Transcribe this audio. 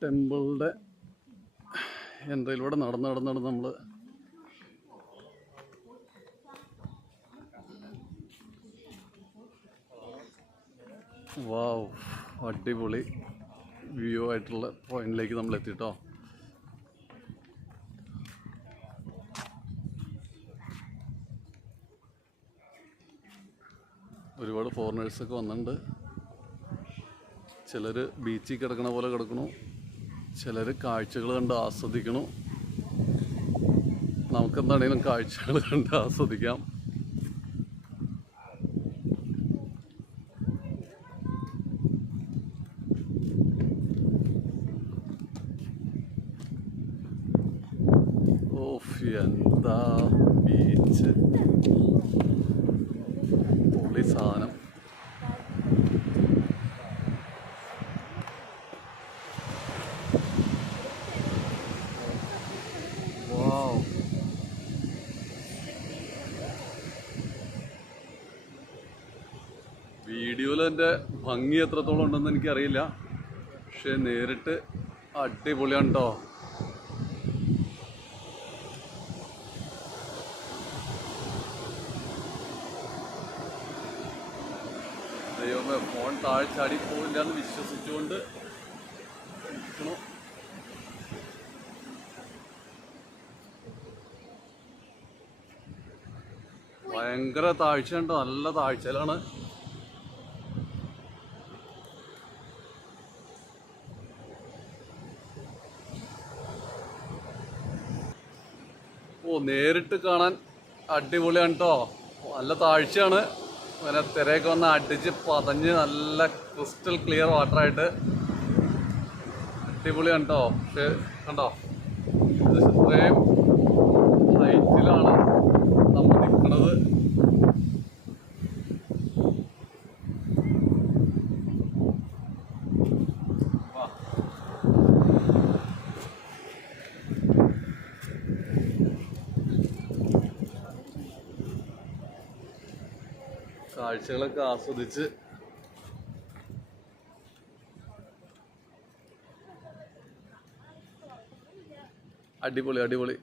ടെമ്പിളിന്റെ എന്തേലൂടെ നടന്ന് നടന്ന് നടന്ന് നമ്മൾ വാവ് അടിപൊളി വ്യൂ ആയിട്ടുള്ള പോയിന്റിലേക്ക് നമ്മൾ എത്തിട്ടോ. ഒരുപാട് ഫോറിനേഴ്സൊക്കെ വന്നിട്ടുണ്ട് ചിലർ ബീച്ചിൽ കിടക്കണ പോലെ കിടക്കണു. ചിലർ കാഴ്ചകൾ കണ്ട് ആസ്വദിക്കണു. നമുക്കെന്താണെങ്കിലും കാഴ്ചകൾ കണ്ട് ആസ്വദിക്കാം. എന്താ ബീച്ച്? പൊളി സാധനം. വീഡിയോയിൽ എന്റെ ഭംഗി എത്രത്തോളം ഉണ്ടെന്ന് എനിക്കറിയില്ല. പക്ഷെ നേരിട്ട് അടിപൊളിയാണ് കേട്ടോ ദൈവമേ ഫോൺ താഴെ ചാടി പോവില്ല എന്ന് വിശ്വസിച്ചുകൊണ്ട് ഭയങ്കര ഉണ്ടോ നല്ല താഴ്ചയിലാണ്. ഓ നേരിട്ട് കാണാൻ അടിപൊളിയാണ് കേട്ടോ നല്ല താഴ്ചയാണ്. അങ്ങനെ തിരയൊക്കെ വന്ന് അടിച്ച് പതഞ്ഞ് നല്ല ക്രിസ്റ്റൽ ക്ലിയർ വാട്ടറായിട്ട് അടിപൊളിയാണ് കേട്ടോ പക്ഷെ കണ്ടോ? ഇത് ഇത്രയും ഹൈറ്റിലാണ് കാഴ്ചകളൊക്കെ ആസ്വദിച്ച് അടിപൊളി അടിപൊളി.